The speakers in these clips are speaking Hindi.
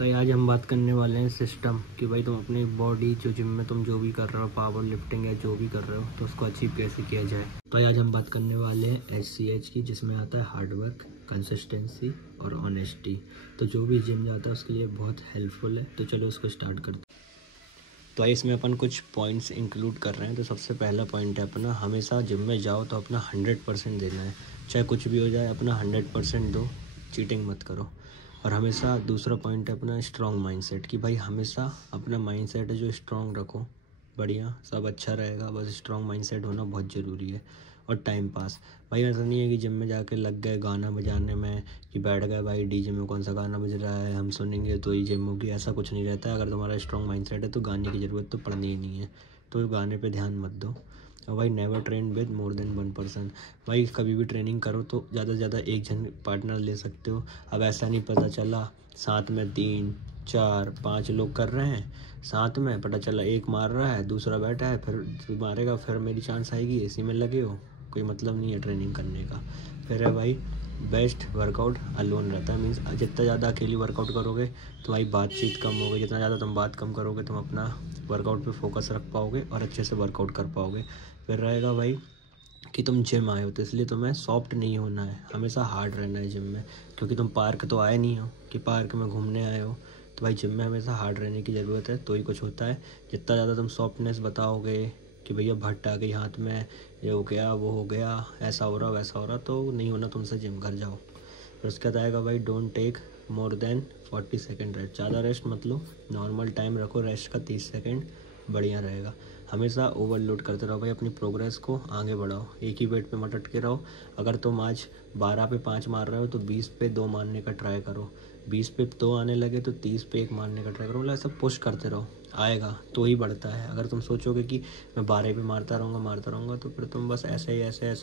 तो आज हम बात करने वाले हैं सिस्टम कि भाई तुम अपनी बॉडी जो जिम में तुम जो भी कर रहे हो, पावर लिफ्टिंग या जो भी कर रहे हो, तो उसको अचीव कैसे किया जाए। तो आज हम बात करने वाले हैं HCH की, जिसमें आता है हार्डवर्क, कंसिस्टेंसी और ऑनेस्टी। तो जो भी जिम जाता है उसके लिए बहुत हेल्पफुल है। तो चलो उसको स्टार्ट करते हैं। तो इसमें अपन कुछ पॉइंट्स इंक्लूड कर रहे हैं। तो सबसे पहला पॉइंट है अपना, हमेशा जिम में जाओ तो अपना 100% देना है, चाहे कुछ भी हो जाए अपना 100% दो, चीटिंग मत करो। और हमेशा दूसरा पॉइंट है अपना स्ट्रॉन्ग माइंडसेट, कि भाई हमेशा अपना माइंडसेट है जो स्ट्रॉन्ग रखो, बढ़िया सब अच्छा रहेगा, बस स्ट्रॉन्ग माइंडसेट होना बहुत ज़रूरी है। और टाइम पास, भाई ऐसा नहीं है कि जिम में जाके लग गए गाना बजाने में, कि बैठ गए भाई डीजे में कौन सा गाना बज रहा है हम सुनेंगे तो ही जिम होगी, ऐसा कुछ नहीं रहता है। अगर तुम्हारा स्ट्रॉन्ग माइंडसेट है तो गाने की ज़रूरत तो पड़नी ही नहीं है, तो गाने पे ध्यान मत दो। और भाई never train with more than 1 person, भाई कभी भी ट्रेनिंग करो तो ज़्यादा से ज़्यादा एक जन पार्टनर ले सकते हो। अब ऐसा नहीं पता चला साथ में 3 4 5 लोग कर रहे हैं, साथ में पता चला एक मार रहा है दूसरा बैठा है, फिर मारेगा, फिर मेरी चांस आएगी, इसी में लगे हो, कोई मतलब नहीं है ट्रेनिंग करने का। फिर है भाई बेस्ट वर्कआउट अलोन रहता है, मीन्स जितना ज़्यादा अकेली वर्कआउट करोगे तो भाई बातचीत कम होगी, जितना ज़्यादा तुम बात कम करोगे तुम अपना वर्कआउट पे फोकस रख पाओगे और अच्छे से वर्कआउट कर पाओगे। फिर रहेगा भाई कि तुम जिम आए हो तो इसलिए तुम्हें सॉफ्ट नहीं होना है, हमेशा हार्ड रहना है जिम में, क्योंकि तुम पार्क तो आए नहीं हो कि पार्क में घूमने आए हो। तो भाई जिम में हमेशा हार्ड रहने की ज़रूरत है, तो ही कुछ होता है। जितना ज़्यादा तुम सॉफ्टनेस बताओगे कि भैया भट्ट आ गई हाथ में, ये हो गया वो हो गया, ऐसा हो रहा वैसा हो रहा, तो नहीं होना तुमसे, जिम घर जाओ। फिर उसके बाद आएगा भाई don't take more than 40 second rest, ज़्यादा रेस्ट मत लो, नॉर्मल टाइम रखो रेस्ट का 30 सेकेंड, बढ़िया रहेगा। हमेशा ओवरलोड करते रहो भाई, अपनी प्रोग्रेस को आगे बढ़ाओ, एक ही वेट पे मत अटके रहो। अगर तुम आज 12 पे 5 मार रहे हो तो 20 पे 2 मारने का ट्राई करो, 20 पे 2 आने लगे तो 30 पे 1 मारने का ट्राई करो, मतलब ऐसा पुश करते रहो, आएगा तो ही बढ़ता है। अगर तुम सोचोगे कि मैं 12 पे मारता रहूँगा तो फिर तुम बस ऐसे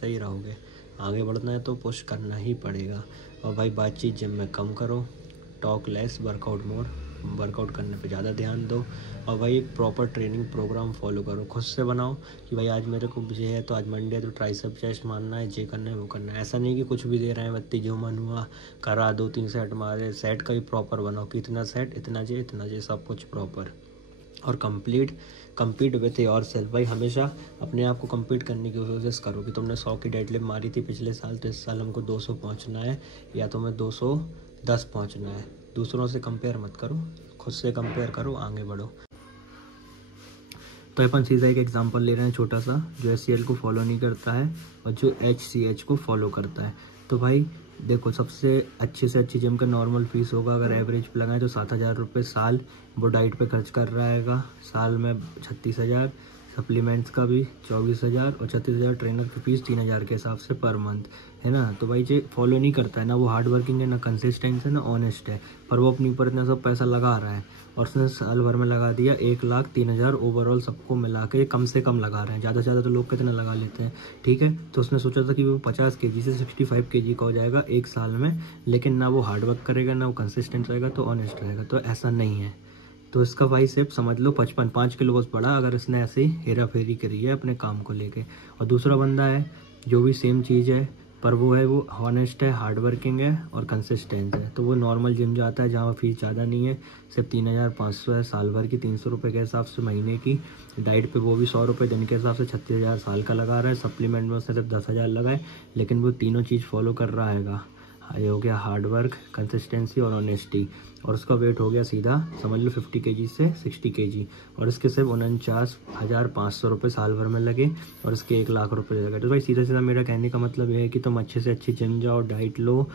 ही रहोगे। आगे बढ़ना है तो पुश करना ही पड़ेगा। और भाई बातचीत जिम में कम करो, टॉक लेस वर्कआउट मोर, वर्कआउट करने पे ज़्यादा ध्यान दो। और भाई एक प्रॉपर ट्रेनिंग प्रोग्राम फॉलो करो, खुद से बनाओ कि भाई आज मेरे को ये है तो आज मंडे है तो ट्राइसेप चेस्ट मारना है, ये करना है वो करना है। ऐसा नहीं कि कुछ भी दे रहे हैं बत्ती, जो मन हुआ करा, 2-3 सेट मारे। सेट का भी प्रॉपर बनाओ कि इतना सेट इतना जे सब कुछ प्रॉपर। और कम्पीट विथ योर सेल्फ, भाई हमेशा अपने आप को कम्पीट करने की कोशिश करो कि तुमने 100 की डेडलिफ्ट मारी थी पिछले साल, तो इस साल हमको 200 पहुँचना है या तुम्हें 210 पहुँचना है। दूसरों से कंपेयर मत करो, खुद से कंपेयर करो, आगे बढ़ो। तो अपन सीधा एक एग्जांपल ले रहे हैं छोटा सा, जो HCL को फॉलो नहीं करता है और जो HCH को फॉलो करता है। तो भाई देखो, सबसे अच्छी से अच्छी जिम का नॉर्मल फीस होगा, अगर एवरेज पे लगाएं तो 7,000 रुपये साल वो डाइट पे खर्च कर रहा है, साल में 36,000, सप्लीमेंट्स का भी 24,000 और 36,000 ट्रेनर की फीस 3,000 के हिसाब से पर मंथ, है ना। तो भाई ये फॉलो नहीं करता है, ना वो हार्ड वर्किंग है, ना कंसिस्टेंट है, ना ऑनेस्ट है, पर वो अपने ऊपर इतना सब पैसा लगा रहा है। और उसने साल भर में लगा दिया 1,03,000 ओवरऑल, सबको मिला के कम से कम लगा रहे हैं, ज़्यादा से ज़्यादा तो लोग कितना लगा लेते हैं, ठीक है। तो उसने सोचा था कि वो 50 kg से 65 kg का हो जाएगा एक साल में, लेकिन ना वो हार्ड वर्क करेगा, ना वो कंसिस्टेंट रहेगा, तो ऑनेस्ट रहेगा, तो ऐसा नहीं है। तो इसका भाई सिर्फ समझ लो 5 किलो बस बढ़ा, अगर इसने ऐसे ही हेरा फेरी करी है अपने काम को लेके। और दूसरा बंदा है जो भी सेम चीज़ है, पर वो है वो हॉनेस्ट है, हार्ड वर्किंग है और कंसिस्टेंट है, तो वो नॉर्मल जिम जाता है जहाँ फीस ज़्यादा नहीं है, सिर्फ 3,500 है साल भर की, 300 रुपये के हिसाब से महीने की। डाइट पे वो भी 100 रुपये दिन के हिसाब से 36,000 साल का लगा रहा है। सप्लीमेंट में उसने सिर्फ 10,000 लगाए, लेकिन वो तीनों चीज़ फॉलो कर रहा है। ये हो गया हार्ड वर्क, कंसिस्टेंसी और ऑनेस्टी। और उसका वेट हो गया सीधा समझ लो 50 kg से 60 kg, और इसके सिर्फ 49,500 रुपये साल भर में लगे, और इसके 1,00,000 रुपये लगे। तो भाई सीधा सीधा मेरा कहने का मतलब ये है कि तुम अच्छे से अच्छी जिम जाओ, डाइट लो,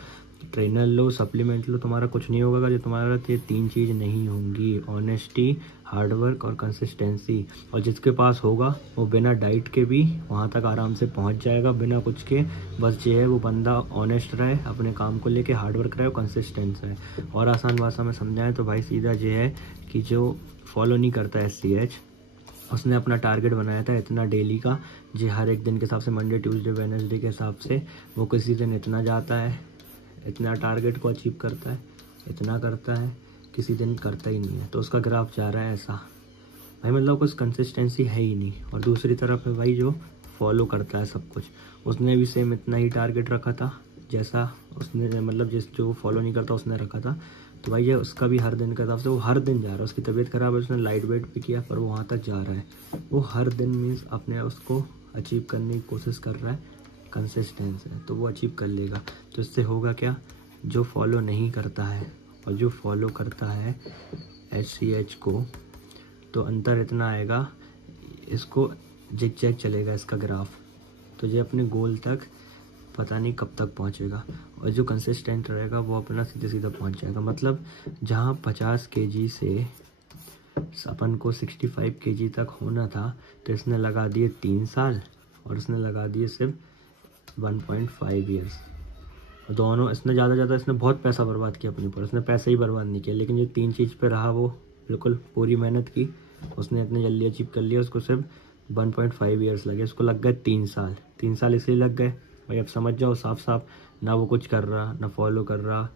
ट्रेनर लो, सप्लीमेंट लो, तुम्हारा कुछ नहीं होगा जो तुम्हारा ये 3 चीज़ नहीं होंगी, ऑनेस्टी, हार्ड वर्क और कंसिस्टेंसी। और जिसके पास होगा वो बिना डाइट के भी वहाँ तक आराम से पहुँच जाएगा, बिना कुछ के। बस ये है वो बंदा ऑनेस्ट रहे, अपने काम को लेके हार्ड वर्क रहे और कंसिस्टेंस रहे। और आसान भाषा में समझाएं तो भाई सीधा ये है कि जो फॉलो नहीं करता HCH, उसने अपना टारगेट बनाया था इतना डेली का, जो हर एक दिन के हिसाब से, मंडे ट्यूसडे वेडनेसडे के हिसाब से, वो किसी दिन इतना जाता है, इतना टारगेट को अचीव करता है, इतना करता है, किसी दिन करता ही नहीं है, तो उसका ग्राफ जा रहा है ऐसा। भाई मतलब कुछ कंसिस्टेंसी है ही नहीं। और दूसरी तरफ है भाई जो फॉलो करता है सब कुछ, उसने भी सेम इतना ही टारगेट रखा था जैसा उसने, मतलब जिस जो फॉलो नहीं करता उसने रखा था, तो भाई ये उसका भी हर दिन का हिसाब से, वो हर दिन जा रहा है, उसकी तबीयत ख़राब है, उसने लाइट वेट भी किया पर वो वहाँ तक जा रहा है। वो हर दिन मीन्स अपने उसको अचीव करने की कोशिश कर रहा है, कंसिस्टेंस है, तो वो अचीव कर लेगा। तो इससे होगा क्या, जो फॉलो नहीं करता है और जो फॉलो करता है SCH को, तो अंतर इतना आएगा, इसको जिग-जैग चलेगा इसका ग्राफ, तो ये अपने गोल तक पता नहीं कब तक पहुंचेगा। और जो कंसिस्टेंट रहेगा वो अपना सीधे सीधा पहुंच जाएगा। मतलब जहां 50 kg से अपन को 65 kg तक होना था, तो इसने लगा दिए 3 साल और इसने लगा दिए सिर्फ 1.5 ईयर्स। दोनों इसने ज़्यादा इसने बहुत पैसा बर्बाद किया अपने ऊपर, इसने पैसे ही बर्बाद नहीं किया, लेकिन जो 3 चीज़ पे रहा वो बिल्कुल पूरी मेहनत की, उसने इतने जल्दी अचीव कर लिया। उसको सिर्फ 1.5 ईयर्स लगे, उसको लग गए 3 साल। 3 साल इसलिए लग गए भाई, अब समझ जाओ साफ साफ, ना वो कुछ कर रहा ना फॉलो कर रहा,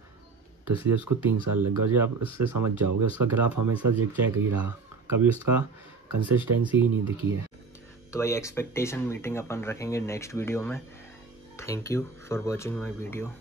तो इसलिए उसको 3 साल लग गए। आप इससे समझ जाओगे उसका ग्राफ हमेशा जिग-जैग ही रहा, कभी उसका कंसिस्टेंसी ही नहीं दिखी है। तो भाई एक्सपेक्टेशन मीटिंग अपन रखेंगे नेक्स्ट वीडियो में। Thank you for watching my video.